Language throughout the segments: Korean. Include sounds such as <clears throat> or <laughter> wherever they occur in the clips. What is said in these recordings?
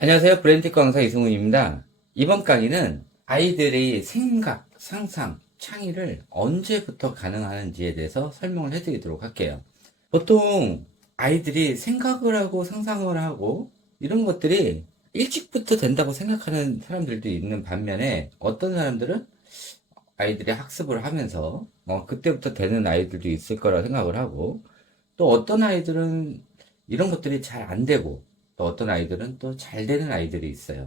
안녕하세요. 브랜드 강사 이승훈입니다. 이번 강의는 아이들의 생각, 상상, 창의를 언제부터 가능하는지에 대해서 설명을 해드리도록 할게요. 보통 아이들이 생각을 하고 상상을 하고 이런 것들이 일찍부터 된다고 생각하는 사람들도 있는 반면에 어떤 사람들은 아이들이 학습을 하면서 어, 그때부터 되는 아이들도 있을 거라 생각을 하고 또 어떤 아이들은 이런 것들이 잘 안 되고 또 어떤 아이들은 또 잘 되는 아이들이 있어요.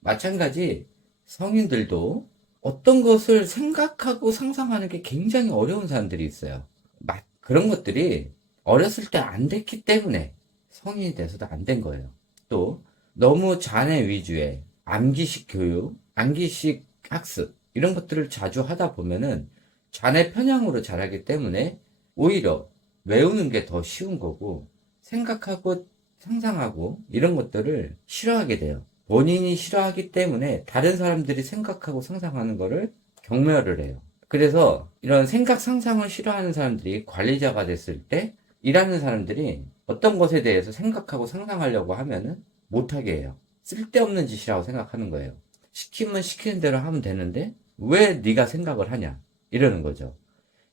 마찬가지 성인들도 어떤 것을 생각하고 상상하는 게 굉장히 어려운 사람들이 있어요. 마- 그런 것들이 어렸을 때 안 됐기 때문에 성인이 돼서도 안 된 거예요. 또 너무 자네 위주의 암기식 교육, 암기식 학습 이런 것들을 자주 하다 보면은 자네 편향으로 자라기 때문에 오히려 외우는 게 더 쉬운 거고 생각하고 상상하고 이런 것들을 싫어하게 돼요. 본인이 싫어하기 때문에 다른 사람들이 생각하고 상상하는 거를 경멸을 해요. 그래서 이런 생각 상상을 싫어하는 사람들이 관리자가 됐을 때 일하는 사람들이 어떤 것에 대해서 생각하고 상상하려고 하면은 못하게 해요. 쓸데없는 짓이라고 생각하는 거예요. 시키면 시키는 대로 하면 되는데 왜 네가 생각을 하냐 이러는 거죠.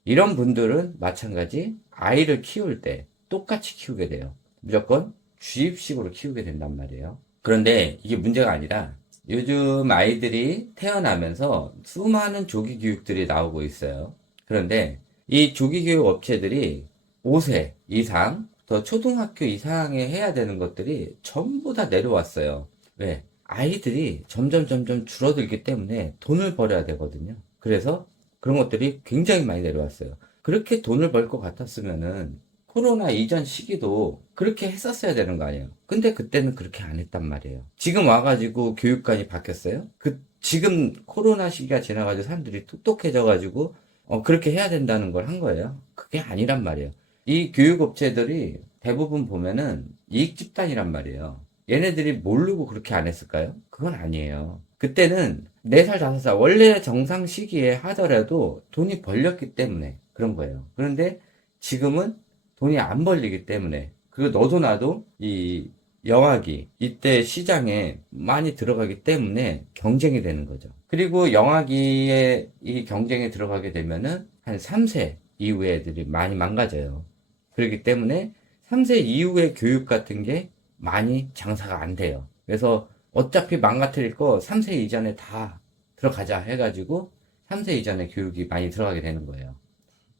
이런 분들은 마찬가지 아이를 키울 때 똑같이 키우게 돼요. 무조건 주입식으로 키우게 된단 말이에요. 그런데 이게 문제가 아니라 요즘 아이들이 태어나면서 수많은 조기 교육들이 나오고 있어요. 그런데 이 조기 교육 업체들이 5세 이상, 더 초등학교 이상에 해야 되는 것들이 전부 다 내려왔어요. 왜? 아이들이 점점 점점 줄어들기 때문에 돈을 벌어야 되거든요. 그래서 그런 것들이 굉장히 많이 내려왔어요. 그렇게 돈을 벌 것 같았으면은 코로나 이전 시기도 그렇게 했었어야 되는 거 아니에요. 근데 그때는 그렇게 안 했단 말이에요. 지금 와가지고 교육관이 바뀌었어요? 그, 지금 코로나 시기가 지나가지고 사람들이 똑똑해져가지고, 어, 그렇게 해야 된다는 걸 한 거예요. 그게 아니란 말이에요. 이 교육업체들이 대부분 보면은 이익 집단이란 말이에요. 얘네들이 모르고 그렇게 안 했을까요? 그건 아니에요. 그때는 4살, 5살, 원래 정상 시기에 하더라도 돈이 벌렸기 때문에 그런 거예요. 그런데 지금은 돈이 안 벌리기 때문에 그리고 너도 나도 이 영화기 이때 시장에 많이 들어가기 때문에 경쟁이 되는 거죠. 그리고 영화기에 이 경쟁에 들어가게 되면은 한 3세 이후에 애들이 많이 망가져요. 그렇기 때문에 3세 이후의 교육 같은 게 많이 장사가 안 돼요. 그래서 어차피 망가뜨릴 거 3세 이전에 다 들어가자 해가지고 3세 이전에 교육이 많이 들어가게 되는 거예요.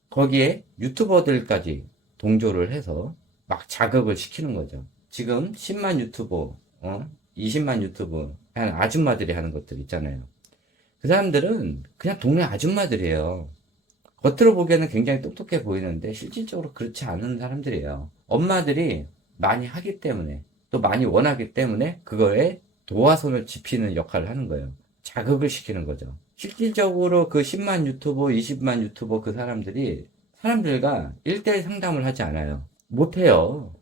거기에 유튜버들까지 동조를 해서 막 자극을 시키는 거죠. 지금 10만 유튜버, 어? 20만 유튜브, 한 아줌마들이 하는 것들 있잖아요. 그 사람들은 그냥 동네 아줌마들이에요. 겉으로 보기에는 굉장히 똑똑해 보이는데 실질적으로 그렇지 않은 사람들이에요. 엄마들이 많이 하기 때문에 또 많이 원하기 때문에 그거에 도화선을 짚히는 역할을 하는 거예요. 자극을 시키는 거죠. 실질적으로 그 10만 유튜버, 20만 유튜버 그 사람들이 사람들과 1대1 상담을 하지 않아요. 못해요.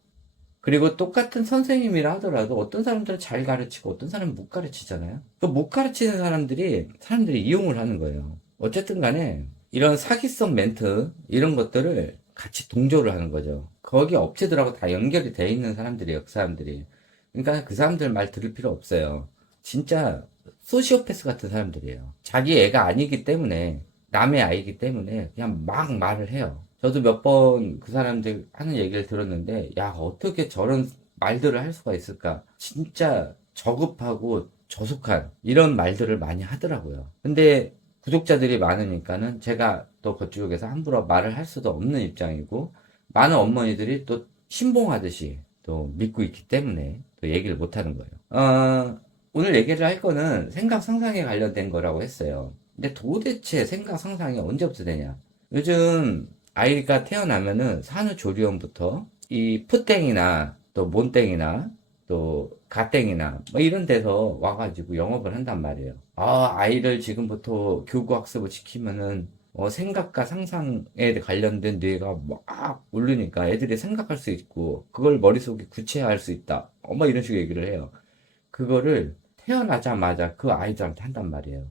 그리고 똑같은 선생님이라 하더라도 어떤 사람들은 잘 가르치고 어떤 사람은 못 가르치잖아요. 그 못 가르치는 사람들이 사람들이 이용을 하는 거예요. 어쨌든 간에 이런 사기성 멘트 이런 것들을 같이 동조를 하는 거죠. 거기 업체들하고 다 연결이 돼 있는 사람들이에요. 그 사람들이. 그러니까 그 사람들 말 들을 필요 없어요. 진짜 소시오패스 같은 사람들이에요. 자기 애가 아니기 때문에 남의 아이기 때문에 그냥 막 말을 해요. 저도 몇 번 그 사람들 하는 얘기를 들었는데 야 어떻게 저런 말들을 할 수가 있을까? 진짜 저급하고 저속한 이런 말들을 많이 하더라고요. 근데 구독자들이 많으니까는 제가 또 그쪽에서 함부로 말을 할 수도 없는 입장이고 많은 어머니들이 또 신봉하듯이 또 믿고 있기 때문에 또 얘기를 못 하는 거예요. 어, 오늘 얘기를 할 거는 생각 상상에 관련된 거라고 했어요. 근데 도대체 생각 상상이 언제부터 되냐? 요즘 아이가 태어나면은 산후조리원부터 이 푸땡이나 또 몬땡이나 또 가땡이나 뭐 이런 데서 와가지고 영업을 한단 말이에요. 아, 아이를 지금부터 교구학습을 시키면은 어, 생각과 상상에 관련된 뇌가 막 오르니까 애들이 생각할 수 있고 그걸 머릿속에 구체화할 수 있다. 어, 뭐 이런 식으로 얘기를 해요. 그거를 태어나자마자 그 아이들한테 한단 말이에요.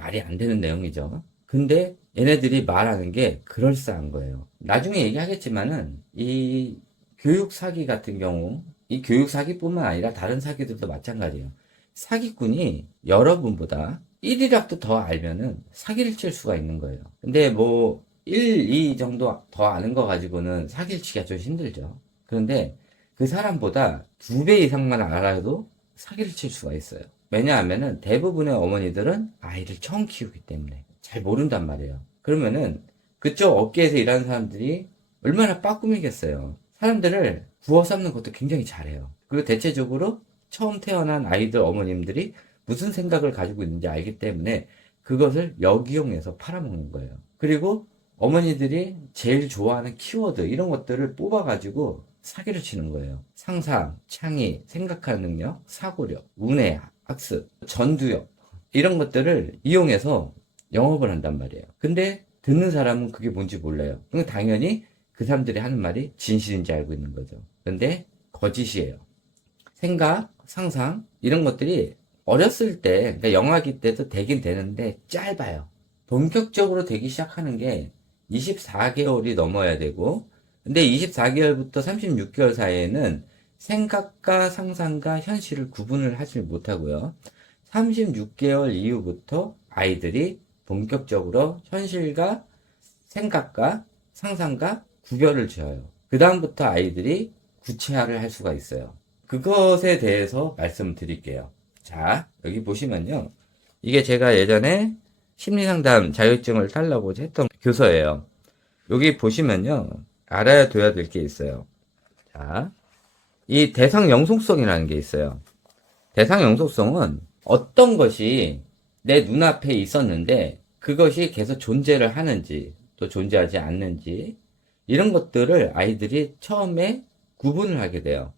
말이 안 되는 내용이죠. 근데 얘네들이 말하는 게 그럴싸한 거예요. 나중에 얘기하겠지만은 이 교육 사기 같은 경우 이 교육 사기뿐만 아니라 다른 사기들도 마찬가지예요. 사기꾼이 여러분보다 1이라도 더 알면은 사기를 칠 수가 있는 거예요. 근데 뭐 1, 2 정도 더 아는 거 가지고는 사기를 치기가 좀 힘들죠. 그런데 그 사람보다 두 배 이상만 알아도 사기를 칠 수가 있어요. 왜냐하면은 대부분의 어머니들은 아이를 처음 키우기 때문에 잘 모른단 말이에요. 그러면은 그쪽 업계에서 일하는 사람들이 얼마나 빠꿈이겠어요. 사람들을 구워 삶는 것도 굉장히 잘해요. 그리고 대체적으로 처음 태어난 아이들 어머님들이 무슨 생각을 가지고 있는지 알기 때문에 그것을 역이용해서 팔아먹는 거예요. 그리고 어머니들이 제일 좋아하는 키워드 이런 것들을 뽑아가지고 사기를 치는 거예요. 상상, 창의, 생각하는 능력, 사고력, 운해, 학습, 전두엽 이런 것들을 이용해서 영업을 한단 말이에요. 근데 듣는 사람은 그게 뭔지 몰라요. 당연히 그 사람들이 하는 말이 진실인지 알고 있는 거죠. 근데 거짓이에요. 생각, 상상 이런 것들이 어렸을 때, 그러니까 영아기 때도 되긴 되는데 짧아요. 본격적으로 되기 시작하는 게 24개월이 넘어야 되고, 근데 24개월부터 36개월 사이에는 생각과 상상과 현실을 구분을 하지 못하고요. 36개월 이후부터 아이들이 본격적으로 현실과 생각과 상상과 구별을 지어요. 그 다음부터 아이들이 구체화를 할 수가 있어요. 그것에 대해서 말씀드릴게요. 자, 여기 보시면요. 이게 제가 예전에 심리상담 자격증을 따려고 했던 교서예요. 여기 보시면요. 알아야 둬야 될 게 있어요. 자, 이 대상 영속성이라는 게 있어요. 대상 영속성은 어떤 것이 내 눈앞에 있었는데 그것이 계속 존재를 하는지 또 존재하지 않는지 이런 것들을 아이들이 처음에 구분을 하게 돼요.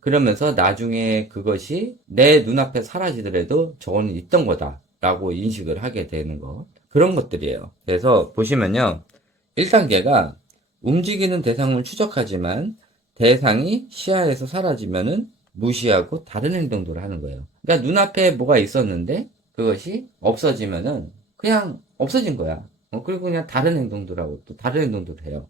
그러면서 나중에 그것이 내 눈앞에 사라지더라도 저거는 있던 거다라고 인식을 하게 되는 것. 그런 것들이에요. 그래서 보시면요. 1단계가 움직이는 대상을 추적하지만 대상이 시야에서 사라지면은 무시하고 다른 행동들을 하는 거예요. 그러니까 눈앞에 뭐가 있었는데 그것이 없어지면은 그냥 없어진 거야. 어, 그리고 그냥 다른 행동들 하고 또 다른 행동들을 해요.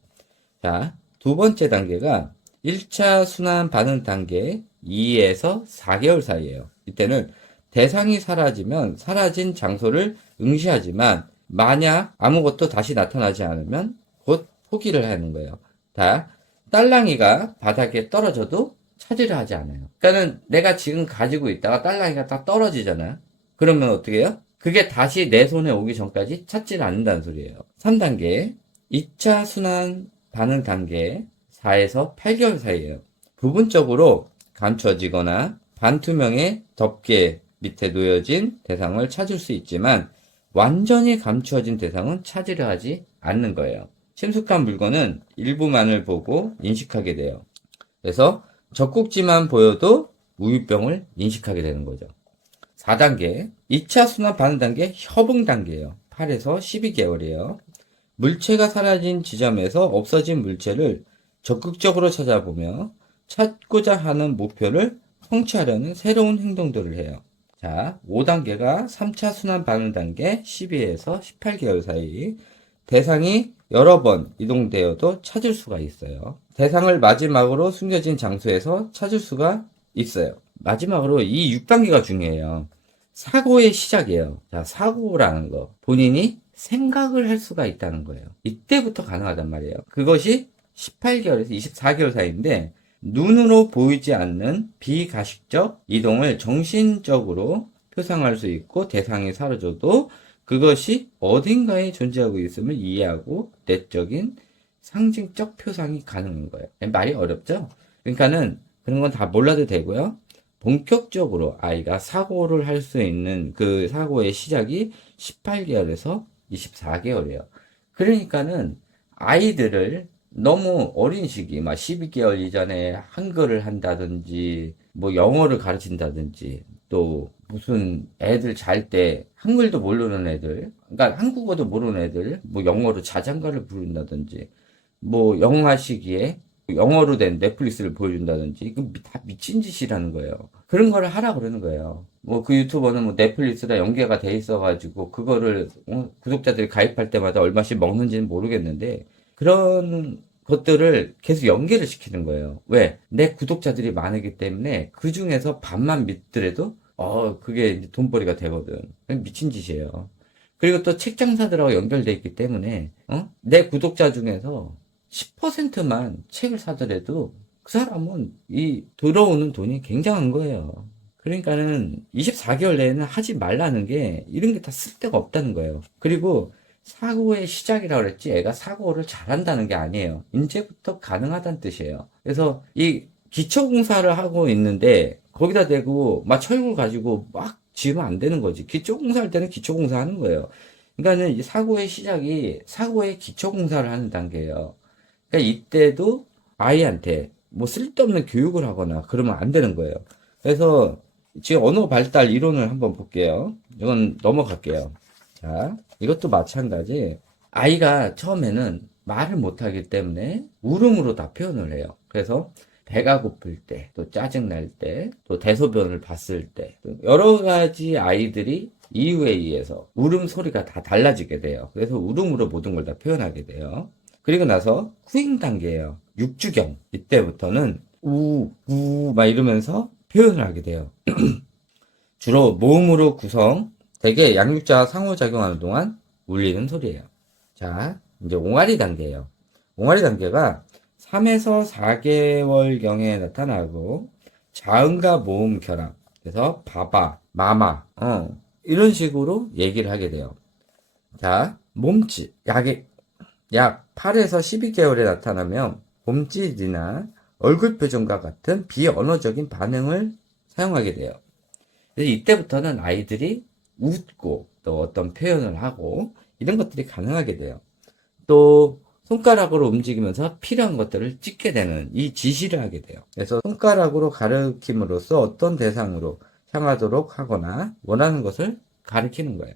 자, 두 번째 단계가 1차 순환 반응 단계 2에서 4개월 사이에요. 이때는 대상이 사라지면 사라진 장소를 응시하지만 만약 아무것도 다시 나타나지 않으면 곧 포기를 하는 거예요. 다 딸랑이가 바닥에 떨어져도 차지를 하지 않아요. 그러니까는 내가 지금 가지고 있다가 딸랑이가 딱 떨어지잖아요. 그러면 어떻게 해요? 그게 다시 내 손에 오기 전까지 찾지를 않는다는 소리예요. 3단계 2차 순환 반응 단계 4에서 8개월 사이에요. 부분적으로 감춰지거나 반투명의 덮개 밑에 놓여진 대상을 찾을 수 있지만 완전히 감추어진 대상은 찾으려 하지 않는 거예요. 침숙한 물건은 일부만을 보고 인식하게 돼요. 그래서 젖꼭지만 보여도 우유병을 인식하게 되는 거죠. 4단계, 2차 순환 반응 단계 협응 단계예요. 8에서 12개월이에요. 물체가 사라진 지점에서 없어진 물체를 적극적으로 찾아보며 찾고자 하는 목표를 성취하려는 새로운 행동들을 해요. 자, 5단계가 3차 순환 반응 단계 12에서 18개월 사이 대상이 여러 번 이동되어도 찾을 수가 있어요. 대상을 마지막으로 숨겨진 장소에서 찾을 수가 있어요. 마지막으로 이 6단계가 중요해요. 사고의 시작이에요. 자, 사고라는 거. 본인이 생각을 할 수가 있다는 거예요. 이때부터 가능하단 말이에요. 그것이 18개월에서 24개월 사이인데, 눈으로 보이지 않는 비가식적 이동을 정신적으로 표상할 수 있고, 대상이 사라져도 그것이 어딘가에 존재하고 있음을 이해하고, 내적인 상징적 표상이 가능한 거예요. 말이 어렵죠? 그러니까는 그런 건 다 몰라도 되고요. 본격적으로 아이가 사고를 할 수 있는 그 사고의 시작이 18개월에서 24개월이에요. 그러니까는 아이들을 너무 어린 시기, 막 12개월 이전에 한글을 한다든지, 뭐 영어를 가르친다든지, 또 무슨 애들 잘 때 한글도 모르는 애들, 그러니까 한국어도 모르는 애들, 뭐 영어로 자장가를 부른다든지, 뭐 영화 시기에 영어로 된 넷플릭스를 보여준다든지 이거 다 미친 짓이라는 거예요. 그런 거를 하라 그러는 거예요. 뭐 그 유튜버는 뭐 넷플릭스랑 연계가 돼 있어가지고 그거를 어, 구독자들이 가입할 때마다 얼마씩 먹는지는 모르겠는데 그런 것들을 계속 연계를 시키는 거예요. 왜? 내 구독자들이 많기 때문에 그 중에서 반만 믿더라도 어 그게 돈벌이가 되거든. 미친 짓이에요. 그리고 또 책 장사들하고 연결돼 있기 때문에 어? 내 구독자 중에서 10%만 책을 사더라도 그 사람은 이 들어오는 돈이 굉장한 거예요. 그러니까는 24개월 내에는 하지 말라는 게 이런 게 다 쓸데가 없다는 거예요. 그리고 사고의 시작이라고 그랬지 애가 사고를 잘한다는 게 아니에요. 이제부터 가능하다는 뜻이에요. 그래서 이 기초공사를 하고 있는데 거기다 대고 막 철골 가지고 막 지으면 안 되는 거지. 기초공사 할 때는 기초공사 하는 거예요. 그러니까는 이 사고의 시작이 사고의 기초공사를 하는 단계예요. 그러니까 이때도 아이한테 뭐 쓸데없는 교육을 하거나 그러면 안 되는 거예요. 그래서 지금 언어 발달 이론을 한번 볼게요. 이건 넘어갈게요. 자, 이것도 마찬가지. 아이가 처음에는 말을 못하기 때문에 울음으로 다 표현을 해요. 그래서 배가 고플 때, 또 짜증날 때, 또 대소변을 봤을 때, 또 여러 가지 아이들이 이유에 의해서 울음 소리가 다 달라지게 돼요. 그래서 울음으로 모든 걸 다 표현하게 돼요. 그리고 나서 후행 단계예요. 6주경. 이때부터는 우, 우, 막 이러면서 표현을 하게 돼요. <clears throat> 주로 모음으로 구성, 대개 양육자와 상호작용하는 동안 울리는 소리예요. 자, 이제 옹알이 단계예요. 옹알이 단계가 3에서 4개월경에 나타나고 자음과 모음 결합. 그래서 바바, 마마, 어, 이런 식으로 얘기를 하게 돼요. 자, 몸짓, 약이 약 8에서 12개월에 나타나면 몸짓이나 얼굴 표정과 같은 비언어적인 반응을 사용하게 돼요. 이때부터는 아이들이 웃고 또 어떤 표현을 하고 이런 것들이 가능하게 돼요. 또 손가락으로 움직이면서 필요한 것들을 찍게 되는 이 지시를 하게 돼요. 그래서 손가락으로 가르침으로써 어떤 대상으로 향하도록 하거나 원하는 것을 가르치는 거예요.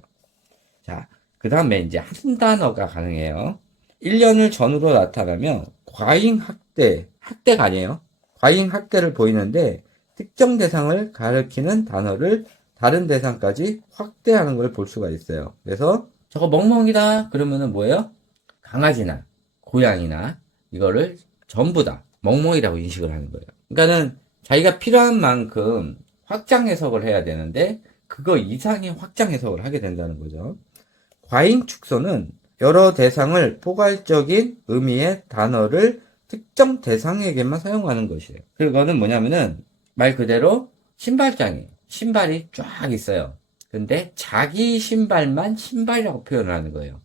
자, 그 다음에 이제 한 단어가 가능해요. 1년을 전후로 나타나면 과잉 학대, 학대가 아니에요. 과잉 학대를 보이는데 특정 대상을 가리키는 단어를 다른 대상까지 확대하는 걸 볼 수가 있어요. 그래서 저거 멍멍이다 그러면은 뭐예요? 강아지나 고양이나 이거를 전부 다 멍멍이라고 인식을 하는 거예요. 그러니까는 자기가 필요한 만큼 확장 해석을 해야 되는데 그거 이상의 확장 해석을 하게 된다는 거죠. 과잉 축소는 여러 대상을 포괄적인 의미의 단어를 특정 대상에게만 사용하는 것이에요. 그거는 뭐냐면은 말 그대로 신발장에 신발이 쫙 있어요. 근데 자기 신발만 신발이라고 표현을 하는 거예요.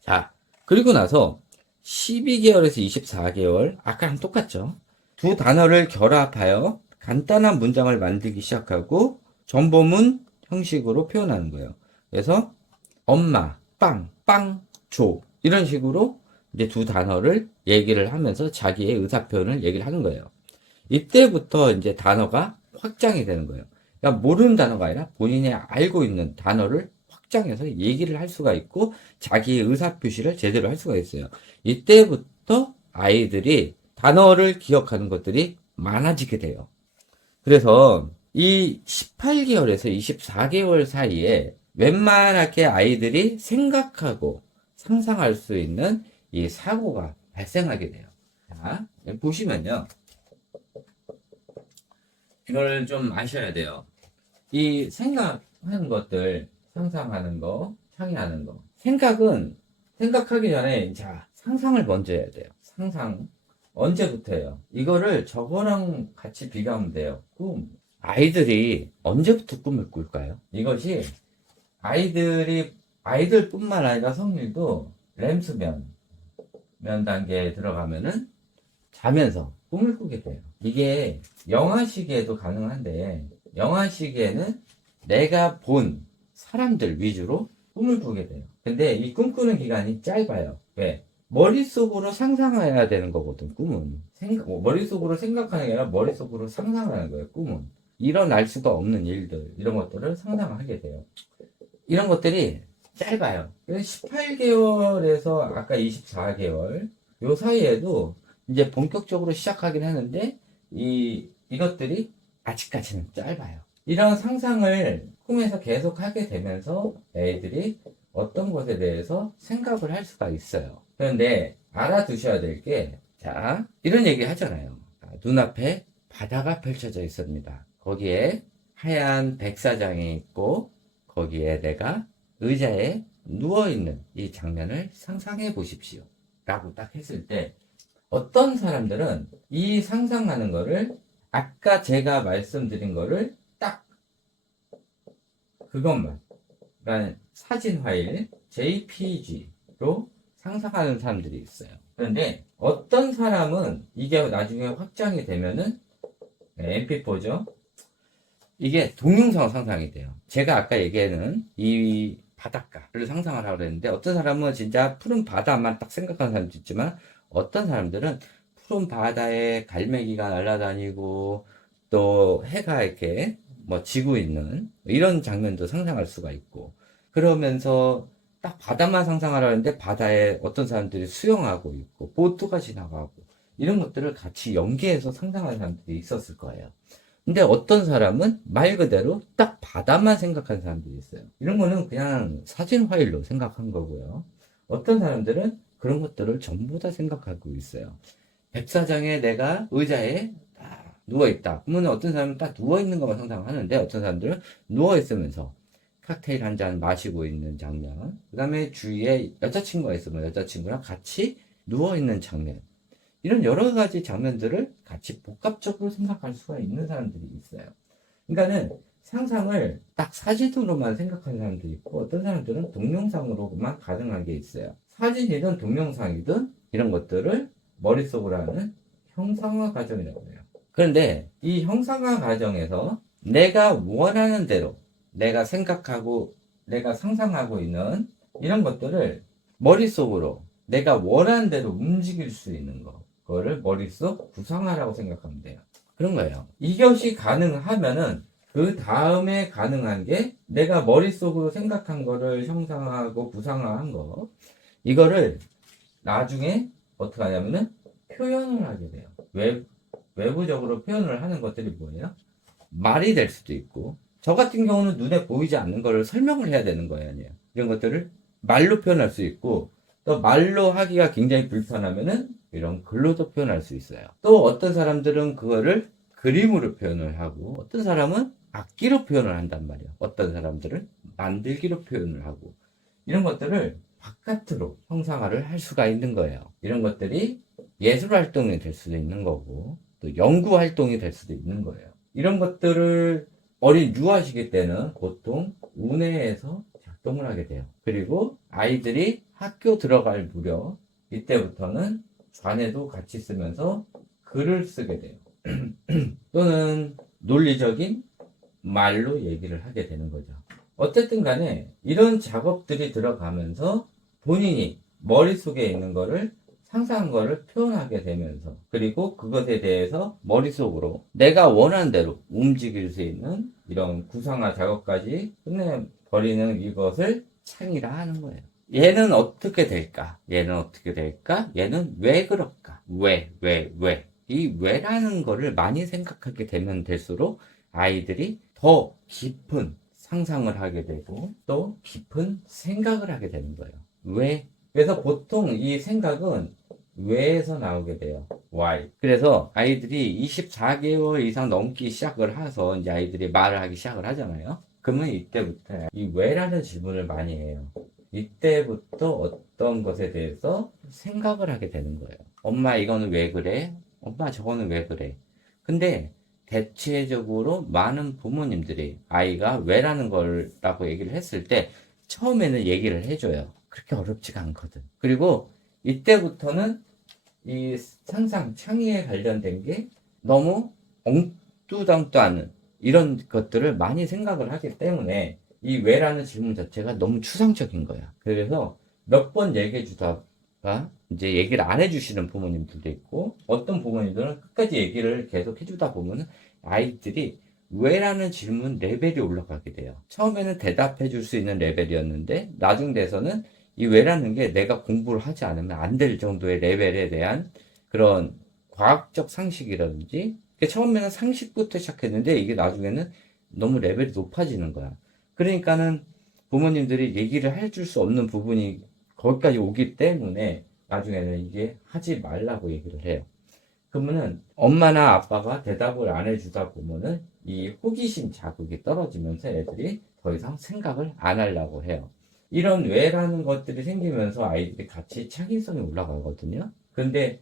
자, 그리고 나서 12개월에서 24개월, 아까랑 똑같죠? 두 단어를 결합하여 간단한 문장을 만들기 시작하고 전보문 형식으로 표현하는 거예요. 그래서 엄마, 빵, 빵, 줘. 이런 식으로 이제 두 단어를 얘기를 하면서 자기의 의사 표현을 얘기를 하는 거예요. 이때부터 이제 단어가 확장이 되는 거예요. 그러니까 모르는 단어가 아니라 본인이 알고 있는 단어를 확장해서 얘기를 할 수가 있고 자기의 의사 표시를 제대로 할 수가 있어요. 이때부터 아이들이 단어를 기억하는 것들이 많아지게 돼요. 그래서 이 18개월에서 24개월 사이에 웬만하게 아이들이 생각하고 상상할 수 있는 이 사고가 발생하게 돼요. 자, 보시면요. 이걸 좀 아셔야 돼요. 이 생각하는 것들, 상상하는 거, 창의하는 거. 생각은 생각하기 전에 자 상상을 먼저 해야 돼요. 상상 언제부터예요? 이거를 저거랑 같이 비교하면 돼요. 꿈. 아이들이 언제부터 꿈을 꿀까요? 이것이 아이들이 아이들뿐만 아니라 성인도 램수면 면 단계에 들어가면은 자면서 꿈을 꾸게 돼요. 이게 영화 시기에도 가능한데 영화 시기에는 내가 본 사람들 위주로 꿈을 꾸게 돼요. 근데 이 꿈꾸는 기간이 짧아요. 왜? 머릿속으로 상상해야 되는 거거든, 꿈은. 생각, 뭐 머릿속으로 생각하는 게 아니라 머릿속으로 상상하는 거예요, 꿈은. 일어날 수가 없는 일들, 이런 것들을 상상하게 돼요. 이런 것들이 짧아요. 18개월에서 아까 24개월, 요 사이에도 이제 본격적으로 시작하긴 하는데, 이, 이것들이 아직까지는 짧아요. 이런 상상을 꿈에서 계속 하게 되면서 애들이 어떤 것에 대해서 생각을 할 수가 있어요. 그런데 알아두셔야 될 게 자, 이런 얘기 하잖아요. 아, 눈앞에 바다가 펼쳐져 있습니다. 거기에 하얀 백사장이 있고, 거기에 내가 의자에 누워있는 이 장면을 상상해 보십시오. 라고 딱 했을 때, 어떤 사람들은 이 상상하는 거를 아까 제가 말씀드린 거를 딱 그것만, 그러니까 사진 파일 JPG로 상상하는 사람들이 있어요. 그런데 어떤 사람은 이게 나중에 확장이 되면은 MP4죠. 이게 동영상 상상이 돼요. 제가 아까 얘기하는 이 바닷가를 상상을 하려고 했는데 어떤 사람은 진짜 푸른 바다만 딱 생각하는 사람도 있지만 어떤 사람들은 푸른 바다에 갈매기가 날아다니고 또 해가 이렇게 뭐 지고 있는 이런 장면도 상상할 수가 있고 그러면서 딱 바다만 상상하라는데 바다에 어떤 사람들이 수영하고 있고 보트가 지나가고 이런 것들을 같이 연계해서 상상하는 사람들이 있었을 거예요. 근데 어떤 사람은 말 그대로 딱 바다만 생각하는 사람들이 있어요. 이런 거는 그냥 사진 파일로 생각한 거고요. 어떤 사람들은 그런 것들을 전부 다 생각하고 있어요. 백사장에 내가 의자에 딱 누워있다. 그러면 어떤 사람은 딱 누워있는 것만 상상하는데 어떤 사람들은 누워있으면서 칵테일 한 잔 마시고 있는 장면. 그 다음에 주위에 여자친구가 있으면 여자친구랑 같이 누워있는 장면. 이런 여러 가지 장면들을 같이 복합적으로 생각할 수가 있는 사람들이 있어요. 그러니까는 상상을 딱 사진으로만 생각하는 사람도 있고 어떤 사람들은 동영상으로만 가능한 게 있어요. 사진이든 동영상이든 이런 것들을 머릿속으로 하는 형상화 과정이라고 해요. 그런데 이 형상화 과정에서 내가 원하는 대로 내가 생각하고 내가 상상하고 있는 이런 것들을 머릿속으로 내가 원하는 대로 움직일 수 있는 거. 그거를 머릿속 구상화라고 생각하면 돼요. 그런 거예요. 이것이 가능하면은 그 다음에 가능한 게 내가 머릿속으로 생각한 거를 형상화하고 구상화한 거. 이거를 나중에 어떻게 하냐면은 표현을 하게 돼요. 외, 외부적으로 표현을 하는 것들이 뭐예요? 말이 될 수도 있고, 저 같은 경우는 눈에 보이지 않는 거를 설명을 해야 되는 거예요. 아니에요. 이런 것들을 말로 표현할 수 있고, 또 말로 하기가 굉장히 불편하면은 이런 글로도 표현할 수 있어요. 또 어떤 사람들은 그거를 그림으로 표현을 하고, 어떤 사람은 악기로 표현을 한단 말이에요. 어떤 사람들은 만들기로 표현을 하고, 이런 것들을 바깥으로 형상화를 할 수가 있는 거예요. 이런 것들이 예술 활동이 될 수도 있는 거고, 또 연구 활동이 될 수도 있는 거예요. 이런 것들을 어린 유아 시기 때는 보통 운해에서 작동을 하게 돼요. 그리고 아이들이 학교 들어갈 무렵 이때부터는 좌뇌도 같이 쓰면서 글을 쓰게 돼요. <clears throat> 또는 논리적인 말로 얘기를 하게 되는 거죠. 어쨌든 간에 이런 작업들이 들어가면서 본인이 머릿속에 있는 거를 상상한 거를 표현하게 되면서 그리고 그것에 대해서 머릿속으로 내가 원하는 대로 움직일 수 있는 이런 구상화 작업까지 끝내버리는 이것을 창이라 하는 거예요. 얘는 어떻게 될까? 얘는 어떻게 될까? 얘는 왜 그럴까? 왜, 왜, 왜? 이 왜라는 거를 많이 생각하게 되면 될수록 아이들이 더 깊은 상상을 하게 되고 또 깊은 생각을 하게 되는 거예요. 왜? 그래서 보통 이 생각은 왜에서 나오게 돼요. why. 그래서 아이들이 24개월 이상 넘기 시작을 해서 이제 아이들이 말을 하기 시작을 하잖아요. 그러면 이때부터 이 왜라는 질문을 많이 해요. 이때부터 어떤 것에 대해서 생각을 하게 되는 거예요. 엄마 이거는 왜 그래? 엄마 저거는 왜 그래? 근데 대체적으로 많은 부모님들이 아이가 왜라는 거라고 얘기를 했을 때 처음에는 얘기를 해줘요. 그렇게 어렵지가 않거든. 그리고 이때부터는 이 상상, 창의에 관련된 게 너무 않은 이런 것들을 많이 생각을 하기 때문에 이 왜라는 질문 자체가 너무 추상적인 거야. 그래서 몇 번 얘기해 주다가 이제 얘기를 안 해주시는 부모님들도 있고 어떤 부모님들은 끝까지 얘기를 계속 해주다 보면은 아이들이 왜라는 질문 레벨이 올라가게 돼요. 처음에는 대답해 줄 수 있는 레벨이었는데 나중 돼서는 이 왜라는 게 내가 공부를 하지 않으면 안 될 정도의 레벨에 대한 그런 과학적 상식이라든지 처음에는 상식부터 시작했는데 이게 나중에는 너무 레벨이 높아지는 거야. 그러니까는 부모님들이 얘기를 해줄 수 없는 부분이 거기까지 오기 때문에 나중에는 이게 하지 말라고 얘기를 해요. 그러면은 엄마나 아빠가 대답을 안 해주다 보면은 이 호기심 자극이 떨어지면서 애들이 더 이상 생각을 안 하려고 해요. 이런 왜라는 것들이 생기면서 아이들이 같이 창의성이 올라가거든요. 근데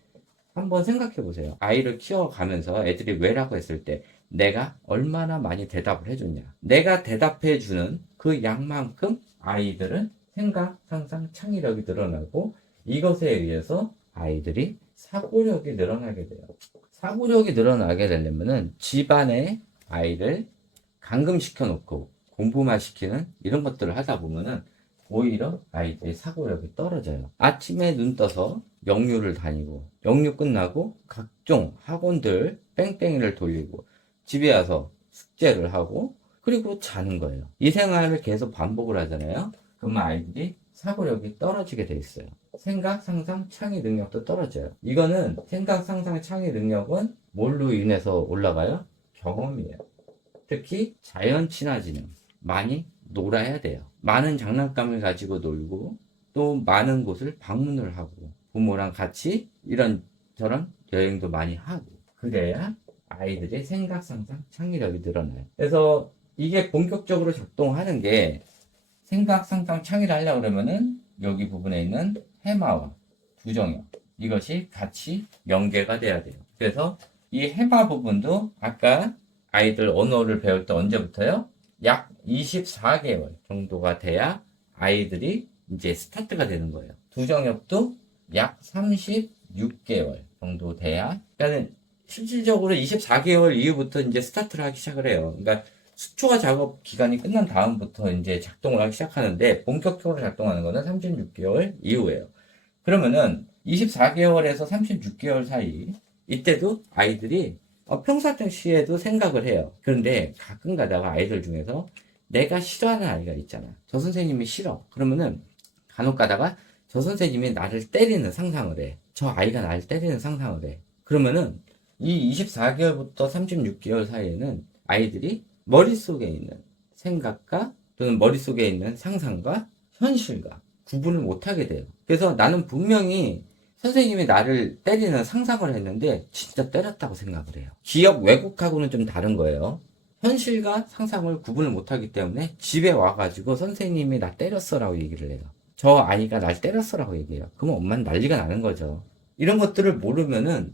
한번 생각해 보세요. 아이를 키워가면서 애들이 왜라고 했을 때 내가 얼마나 많이 대답을 해줬냐. 내가 대답해 주는 그 양만큼 아이들은 생각, 상상, 창의력이 늘어나고 이것에 의해서 아이들이 사고력이 늘어나게 돼요. 사고력이 늘어나게 되려면은 집안에 아이를 감금시켜 놓고 공부만 시키는 이런 것들을 하다 보면은 오히려 아이들의 사고력이 떨어져요. 아침에 눈 떠서 영유를 다니고 영유 끝나고 각종 학원들 뺑뺑이를 돌리고 집에 와서 숙제를 하고 그리고 자는 거예요. 이 생활을 계속 반복을 하잖아요. 그러면 아이들이 사고력이 떨어지게 돼 있어요. 생각, 상상, 창의 능력도 떨어져요. 이거는 생각, 상상, 창의 능력은 뭘로 인해서 올라가요? 경험이에요. 특히 자연 친화지능 많이 놀아야 돼요. 많은 장난감을 가지고 놀고 또 많은 곳을 방문을 하고 부모랑 같이 이런 저런 여행도 많이 하고 그래야 아이들의 생각, 상상, 창의력이 늘어나요. 그래서 이게 본격적으로 작동하는 게 생각, 상상, 창의를 하려고 그러면은 여기 부분에 있는 해마와 부정형 이것이 같이 연계가 돼야 돼요. 그래서 이 해마 부분도 아까 아이들 언어를 배울 때 언제부터요? 약 24개월 정도가 돼야 아이들이 이제 스타트가 되는 거예요. 두정엽도 약 36개월 정도 돼야, 그러니까 실질적으로 24개월 이후부터 이제 스타트를 하기 시작을 해요. 그러니까 수초가 작업 기간이 끝난 다음부터 이제 작동을 하기 시작하는데 본격적으로 작동하는 거는 36개월 이후예요. 그러면은 24개월에서 36개월 사이 이때도 아이들이 어, 평상시에도 생각을 해요. 그런데 가끔 가다가 아이들 중에서 내가 싫어하는 아이가 있잖아. 저 선생님이 싫어. 그러면은 간혹 가다가 저 선생님이 나를 때리는 상상을 해. 저 아이가 나를 때리는 상상을 해. 그러면은 이 24개월부터 36개월 사이에는 아이들이 머릿속에 있는 생각과 또는 머릿속에 있는 상상과 현실과 구분을 못하게 돼요. 그래서 나는 분명히 선생님이 나를 때리는 상상을 했는데 진짜 때렸다고 생각을 해요. 기억 왜곡하고는 좀 다른 거예요. 현실과 상상을 구분을 못하기 때문에 집에 와가지고 선생님이 나 때렸어라고 얘기를 해요. 저 아이가 날 때렸어라고 얘기해요. 그러면 엄마는 난리가 나는 거죠. 이런 것들을 모르면은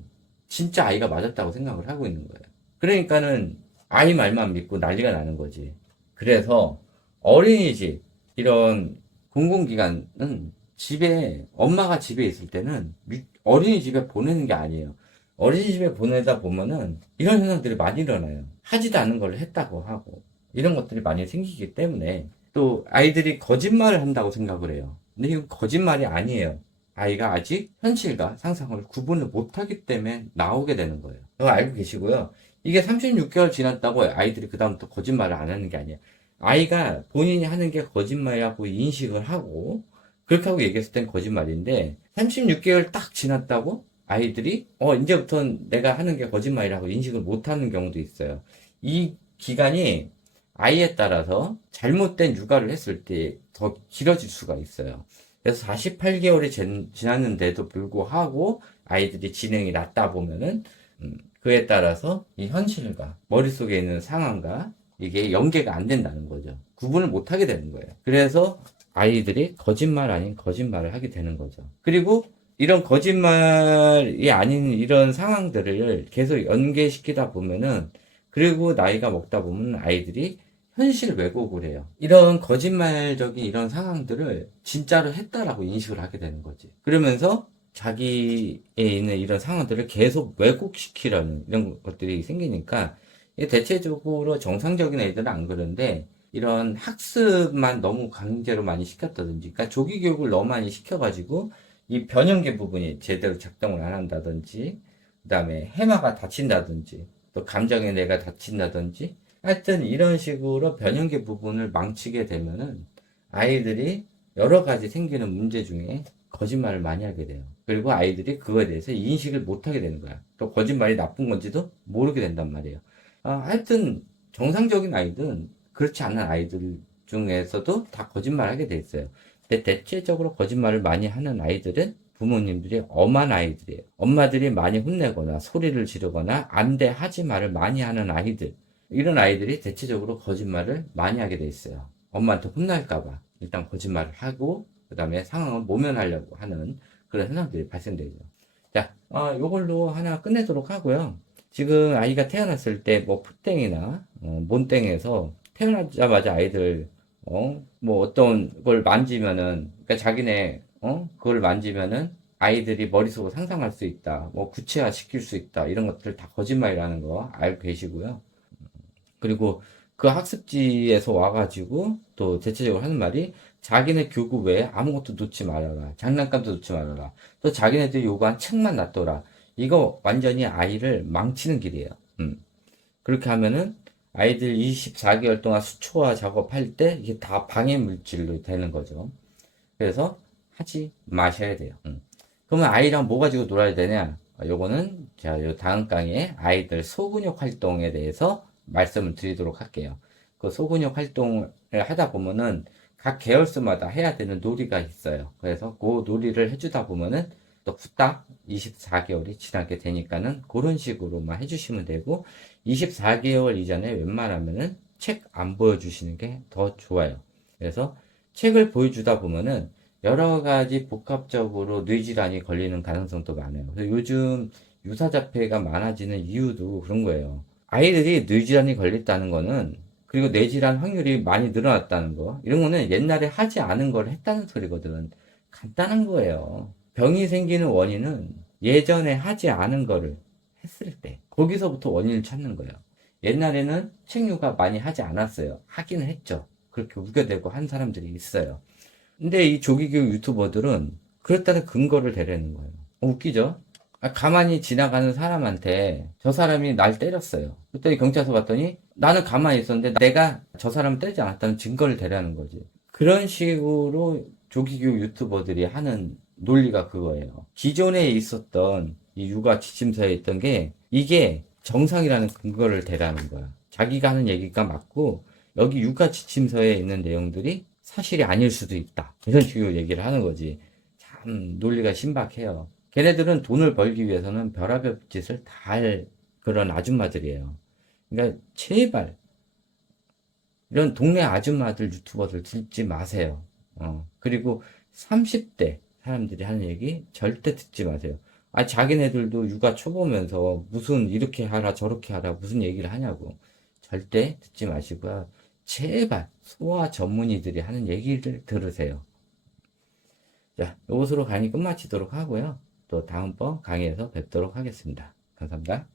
진짜 아이가 맞았다고 생각을 하고 있는 거예요. 그러니까는 아이 말만 믿고 난리가 나는 거지. 그래서 어린이집 이런 공공기관은 집에 엄마가 집에 있을 때는 미- 어린이집에 보내는 게 아니에요. 어린이집에 보내다 보면은 이런 현상들이 많이 일어나요. 하지도 않은 걸 했다고 하고 이런 것들이 많이 생기기 때문에 또 아이들이 거짓말을 한다고 생각을 해요. 근데 이건 거짓말이 아니에요. 아이가 아직 현실과 상상을 구분을 못하기 때문에 나오게 되는 거예요. 이거 알고 계시고요. 이게 36개월 지났다고 아이들이 그다음부터 거짓말을 안 하는 게 아니에요. 아이가 본인이 하는 게 거짓말이라고 인식을 하고 그렇게 하고 얘기했을 땐 거짓말인데 36개월 딱 지났다고 아이들이 어 이제부터는 내가 하는 게 거짓말이라고 인식을 못하는 경우도 있어요. 이 기간이 아이에 따라서 잘못된 육아를 했을 때 더 길어질 수가 있어요. 그래서 48개월이 지났는데도 불구하고 아이들이 진행이 낮다 보면은 음, 그에 따라서 이 현실과 머릿속에 있는 상황과 이게 연계가 안 된다는 거죠. 구분을 못 하게 되는 거예요. 그래서 아이들이 거짓말 아닌 거짓말을 하게 되는 거죠. 그리고 이런 거짓말이 아닌 이런 상황들을 계속 연계시키다 보면은 그리고 나이가 먹다 보면 아이들이 현실 왜곡을 해요. 이런 거짓말적인 이런 상황들을 진짜로 했다라고 인식을 하게 되는 거지. 그러면서 자기에 있는 이런 상황들을 계속 왜곡시키려는 이런 것들이 생기니까 대체적으로 정상적인 애들은 안 그런데 이런 학습만 너무 강제로 많이 시켰다든지, 그러니까 조기 교육을 너무 많이 시켜가지고 이 변형계 부분이 제대로 작동을 안 한다든지, 그 다음에 해마가 다친다든지, 또 감정의 뇌가 다친다든지, 하여튼 이런 식으로 변형계 부분을 망치게 되면은 아이들이 여러 가지 생기는 문제 중에 거짓말을 많이 하게 돼요. 그리고 아이들이 그거에 대해서 인식을 못 하게 되는 거야. 또 거짓말이 나쁜 건지도 모르게 된단 말이에요. 아, 하여튼 정상적인 아이들은 그렇지 않은 아이들 중에서도 다 거짓말 하게 돼 있어요. 근데 대체적으로 거짓말을 많이 하는 아이들은 부모님들이 엄한 아이들이에요. 엄마들이 많이 혼내거나 소리를 지르거나 안돼 하지 말을 많이 하는 아이들. 이런 아이들이 대체적으로 거짓말을 많이 하게 돼 있어요. 엄마한테 혼날까봐 일단 거짓말을 하고 그 다음에 상황을 모면하려고 하는 그런 현상들이 발생되죠. 자, 어, 요걸로 하나 끝내도록 하고요. 지금 아이가 태어났을 때뭐 풋땡이나 어, 몬땡에서 태어나자마자 아이들 어, 뭐 어떤 걸 만지면은 그러니까 자기네 어, 그걸 만지면은 아이들이 머릿속으로 상상할 수 있다. 뭐 구체화 시킬 수 있다. 이런 것들 다 거짓말이라는 거 알고 계시고요. 그리고 그 학습지에서 와가지고 또 대체적으로 하는 말이 자기네 교구 외에 아무것도 놓지 말아라. 장난감도 놓지 말아라. 또 자기네들이 요구한 책만 놔둬라. 이거 완전히 아이를 망치는 길이에요. 음. 그렇게 하면은 아이들 24개월 동안 수초화 작업할 때 이게 다 방해 물질로 되는 거죠. 그래서 하지 마셔야 돼요. 음. 그러면 아이랑 뭐 가지고 놀아야 되냐? 어, 요거는 제가 요 다음 강의에 아이들 소근육 활동에 대해서 말씀을 드리도록 할게요. 그 소근육 활동을 하다 보면은 각 계열수마다 해야 되는 놀이가 있어요. 그래서 그 놀이를 해주다 보면은 또 후딱 24개월이 지나게 되니까는 그런 식으로만 해주시면 되고 24개월 이전에 웬만하면은 책 안 보여주시는 게 더 좋아요. 그래서 책을 보여주다 보면은 여러 가지 복합적으로 뇌질환이 걸리는 가능성도 많아요. 그래서 요즘 유사자폐가 많아지는 이유도 그런 거예요. 아이들이 뇌질환이 걸렸다는 거는 그리고 뇌질환 확률이 많이 늘어났다는 거 이런 거는 옛날에 하지 않은 걸 했다는 소리거든. 간단한 거예요. 병이 생기는 원인은 예전에 하지 않은 거를 했을 때 거기서부터 원인을 찾는 거예요. 옛날에는 책류가 많이 하지 않았어요. 하기는 했죠. 그렇게 우겨대고 한 사람들이 있어요. 근데 이 조기교육 유튜버들은 그랬다는 근거를 대라는 거예요. 어, 웃기죠? 아, 가만히 지나가는 사람한테 저 사람이 날 때렸어요. 그랬더니 경찰서 갔더니 나는 가만히 있었는데 내가 저 사람을 때리지 않았다는 증거를 대라는 거지. 그런 식으로 조기교육 유튜버들이 하는 논리가 그거예요. 기존에 있었던 이 육아 지침서에 있던 게 이게 정상이라는 근거를 대라는 거야. 자기가 하는 얘기가 맞고 여기 육아 지침서에 있는 내용들이 사실이 아닐 수도 있다. 이런 식으로 얘기를 하는 거지. 참 논리가 신박해요. 걔네들은 돈을 벌기 위해서는 별의별 짓을 다 할 그런 아줌마들이에요. 그러니까 제발 이런 동네 아줌마들 유튜버들 듣지 마세요. 어, 그리고 30대 사람들이 하는 얘기 절대 듣지 마세요. 아, 자기네들도 육아 초보면서 무슨 이렇게 하라 저렇게 하라 무슨 얘기를 하냐고. 절대 듣지 마시고요. 제발 소아 전문의들이 하는 얘기를 들으세요. 자, 이것으로 강의 끝마치도록 하고요. 또 다음번 강의에서 뵙도록 하겠습니다. 감사합니다.